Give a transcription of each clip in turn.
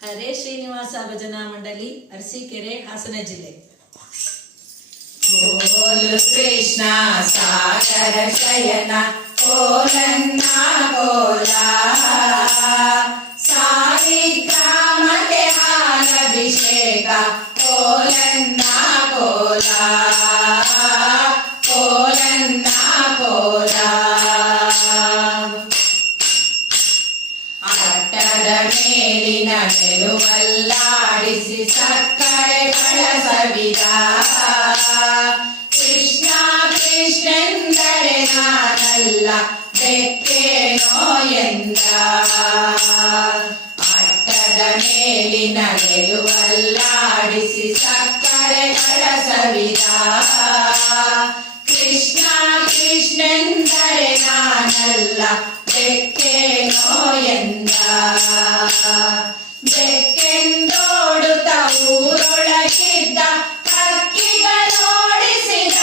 ಹರೇ ಶ್ರೀನಿವಾಸ ಭಜನಾ ಮಂಡಳಿ, ಅರಸೀಕೆರೆ, ಹಾಸನ ಜಿಲ್ಲೆ. ಬೋಲು ಕೃಷ್ಣ ಸಾಗರ ಶಯನ ಕೋಲನ್ನ ಕೋಲ, ಸಾಲಿಗ್ರಾಮಕ್ಕೆ ಹಾಲಭಿಷೇಕ ಕೋಲನ್ನ ಕೋಲ, ಕೋಲನ್ನ ಕೋಲ. ಅಟ್ಟದ ಮೇಲಿನ ಮೆಲುವಲ್ಲಾಡಿಸಿ ಸಕ್ಕರೆಗಳ ಸವಿದ, ಕೃಷ್ಣ ಕೃಷ್ಣೆಂದರೆ ನಾನಲ್ಲ ಬೆಕ್ಕೇನೋ ಎಂದ. ಅಟ್ಟದ ಮೇಲಿನ ಮೆಲುವಲ್ಲಾಡಿಸಿ ಸಕ್ಕರೆಗಳ ಸವಿದ, ಕೃಷ್ಣ ಕೃಷ್ಣೆಂದರೆ ನಾನಲ್ಲ ಬೆಕ್ಕೇನೋ ಎಂದ. ಬೆಕ್ಕೆಂದೋಡುತ್ತ ಊರೊಳಗಿದ್ದ ಹಕ್ಕಿಗಳೋಡಿಸಿದ,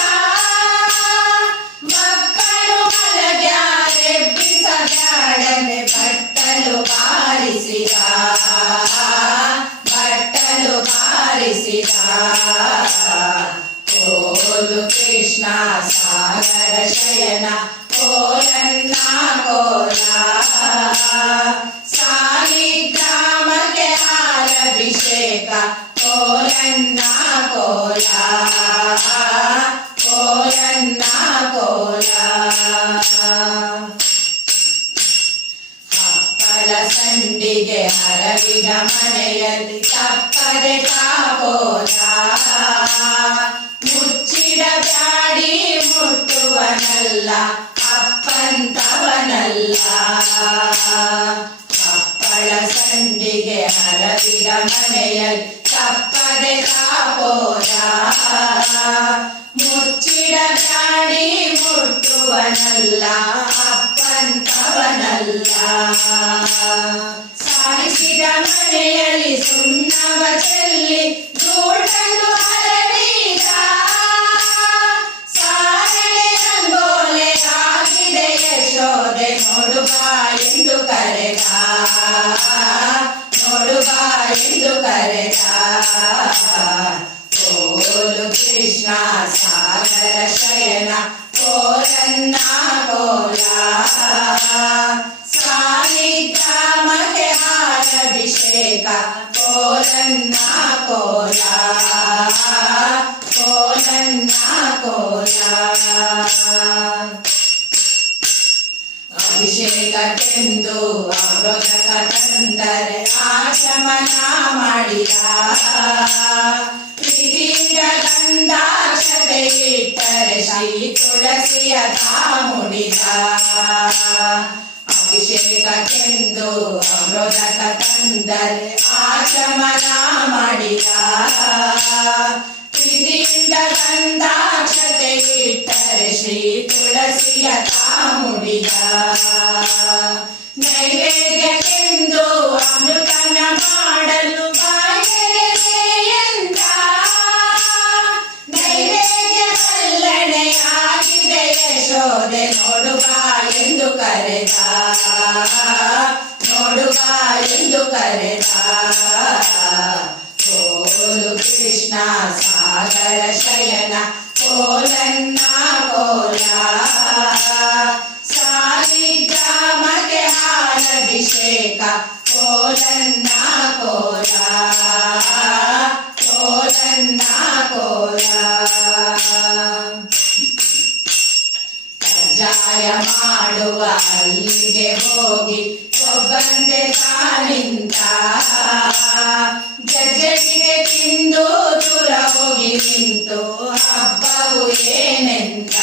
ಮಕ್ಕಳು ಮಲಗ್ಯಾರೆಬ್ಬಿಸಬ್ಯಾಡನೆ ಬಟ್ಟಲು ಬಾರಿಸಿದ, ಬಟ್ಟಲು ಬಾರಿಸಿದ. ಕೋಲು ಕೃಷ್ಣ ಸಾಗರ ಶಯನ ಕೋಲನ್ನ ಕೋಲ, ಸಾಲಿಗ್ರಾಮಕ್ಕೆ ಹಾಲಭಿಷೇಕ ಕೋಲನ್ನ ಕೋಲ, ಕೋಲನ್ನ ಕೋಲ. ಹಪ್ಪಳ ಸಂಡಿಗೆ ಹರವಿದ ಮನೆಯಲ್ಲಿ ತಪ್ಪದೆ ತಾಪೋದ, ಮುಚ್ಚಿಡ ಬ್ಯಾಡಿ ಮುಟ್ಟುವನಲ್ಲ ಅಪ್ಪಂತವನಲ್ಲ. ಹಪ್ಪಳ ಸಂಡಿಗೆ ಹರವಿದ ಮನೆಯಲ್ಲಿ ತಪ್ಪದೆ ತಾಪೋದ, ಮುಚ್ಚಿಡ ಬ್ಯಾಡಿ ಮುಟ್ಟುವನಲ್ಲ ಅಪ್ಪಂತವನಲ್ಲ. ಸಾರಿಸಿದ ಮನೆಯಲ್ಲಿ ಸುಣ್ಣವ ಚೆಲ್ಲಿ ಧೂಳನ್ನು ಹರಡಿದ, ಸಾರಣೆ ರಂಗೋಲೆ ಆಗಿದೆ ಯಶೋದೆ ನೋಡುವ ಎಂದು ಕರೆದ, ನೋಡುವ ಎಂದು ಕರೆದ. ಕೋಲು ಕೃಷ್ಣ ಸಾಗರ ಶಯನ ಕೋಲನ್ನ ಕೋಲ, ಸಾಲಿಗ್ರಾಮಕ್ಕೆ ಹಾಲಭಿಷೇಕ ಕೋಲನ್ನ ಕೋಲ, ಕೋಲನ್ನ ಕೋಲ. ಅಭಿಷೇಕಕ್ಕೆಂದು ಅಮೃತಕ ತಂದರೆ ಆಚಮನ ಮಾಡಿದ, ಪ್ರೀತಿಯ ಗಂಧಾಕ್ಷತೆ ಇಟ್ಟರೆ ಶ್ರೀ ತುಳಸಿಯ ಮುಡಿದ. ಅಭಿಷೇಕಕ್ಕೆಂದು ಅಮೃತಕ ತಂದರೆ ಆಚಮನ ಮಾಡಿದ, ಪ್ರೀತಿಯಿಂದ ಗಂಧಾಕ್ಷತೆ ಇಟ್ಟರೆ ಶ್ರೀ ತುಳಸಿಯ ಮುಡಿದ. ನೈವೇದ್ಯಕ್ಕೆಂದು ಅಮೃತನ ಮಾಡಲು ಬಾಯಿಗೆ ಎಂದ, ನೈವೇದ್ಯ ಸಲ್ಲಣೆಯಾಗಿದೆ ಯಶೋದೆ ನೋಡುವ ಎಂದು ಕರೆದ, ನೋಡುವ ಎಂದು ಕರೆದ. ಕೋಲು ಕೃಷ್ಣ ಸಾಗರ ಶಯನ ಕೋಲನ್ನ ಕೋಲ, ಸಾಲಿಗ್ರಾಮಕ್ಕೆ ಹಾಲಭಿಷೇಕ ಕೋಲನ್ನ ಕೋಲ, ಕೋಲನ್ನ ಕೋಲ. ಕಜ್ಜಾಯ ಮಾಡುವ ಅಲ್ಲಿಗೆ ಹೋಗಿ ಒಬ್ಬಂತೆ ತಾನಿಂತ, ಜಜ್ಜಡಿಗೆ ತಿಂದು ದೂರ ಹೋಗಿ ನಿಂತು ಹಬ್ಬವು ಏನೆಂತ.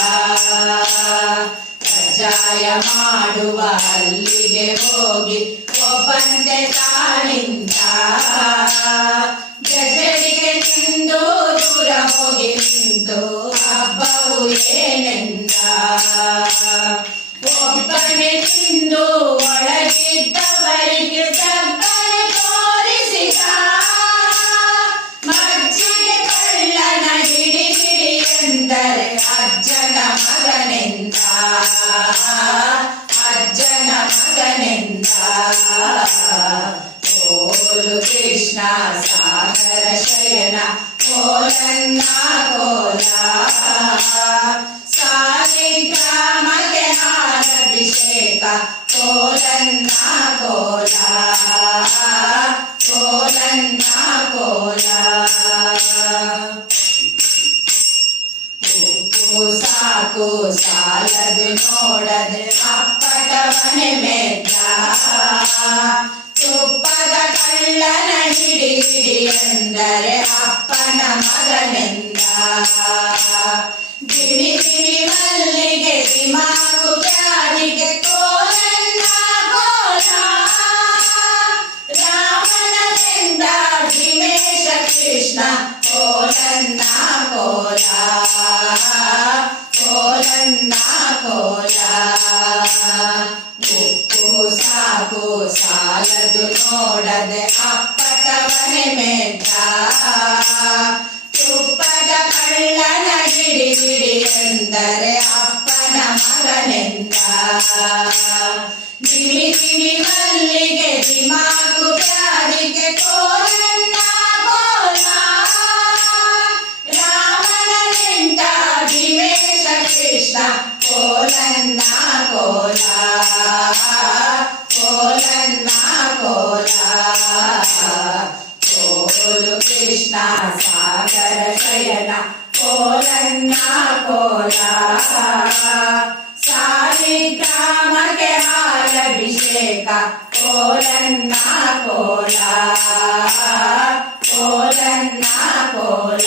ಕಜ್ಜಾಯ ಮಾಡುವ ಅಲ್ಲಿಗೆ ಹೋಗಿ ಒಬ್ಬಂತೆ ತಾನಿಂತ, ಜಜ್ಜಡಿಗೆ ತಿಂದು ದೂರ ಹೋಗಿ ನಿಂತು ಹಬ್ಬವು ಏನೆಂದ. ಒಬ್ಬನೇ ತಿಂದು ಒಳಗಿದ್ದವರಿಗೆ ದಬ್ಬನೆ ತೋರಿಸಿದ, ಮಜ್ಜಿಗೆ ಕಳ್ಳನ ಹಿಡಿ ಹಿಡಿ ಎಂದರೆ ಅಜ್ಜನ ಮಗನೆಂದ, ಅಜ್ಜನ ಮಗನೆಂದ. ಕೋಲು ಸಾಗರ ಶಯನ ಕೋಲನ್ನ ಕೋಲ ಸಾಲಿಗ್ರಾಮಕ್ಕೆ ಹಾಲಭಿಷೇಕ ಕೋಲನ್ನ ಕೋಲ ಕೋಲನ್ನ ಕೋಲ ಉಪ್ಪು ಸಾಕು ಸಾಲದು ನೋಡದೆ ಅಪ್ಪಟವನೆ ಮೆದ್ದ ತುಪ್ಪದ ಕಳ್ಳನ ಹಿಡಿ ಹಿಡಿ ಎಂದರೆ ಅಪ್ಪನ ಮಗನೆಂದ ಗಿಣಿ ಗಿಣಿ ಮಲ್ಲಿಗೆ ದಿಮಾಕು ಪ್ಯಾರಿಗೆ ಕೋಲನ್ನ ಕೋಲ ರಾಮನನೆಂದ ಭೀಮೇಶ ಕೃಷ್ಣ ಕೋಲನ್ನ ಕೋಲ ಕೋಲನ್ನ ಕೋಲ ಉಪ್ಪು ಸಾಕು ಸಾಲದು ನೋಡದೆ ಅಪ್ಪಟವನೆ ಮೆದ್ದ ತುಪ್ಪದ ಕಳ್ಳನ ಹಿಡಿ ಹಿಡಿ ಎಂದರೆ ಅಪ್ಪನ ಮಗನೆಂದ ಗಿಣಿ ಗಿಣಿ ಮಲ್ಲಿಗೆ ದಿಮಾಕು ಪ್ಯಾರಿಗೆ ಕೋಲನ್ನ ಕೋಲ ರಾಮನನೆಂದ ಭೀಮೇಶ ಕೃಷ್ಣ ಕೋಲನ್ನ ಕೋಲ ಕೋಲನ್ನ ಕೋಲ ಕೋಲು ಕೃಷ್ಣ ಸಾಗರ ಶಯನ ಕೋಲನ್ನ ಕೋಲ ಸಾಲಿಗ್ರಾಮಕ್ಕೆ ಹಾಲಭಿಷೇಕ ಕೋಲನ್ನ ಕೋಲ ಕೋಲನ್ನ ಕೋಲ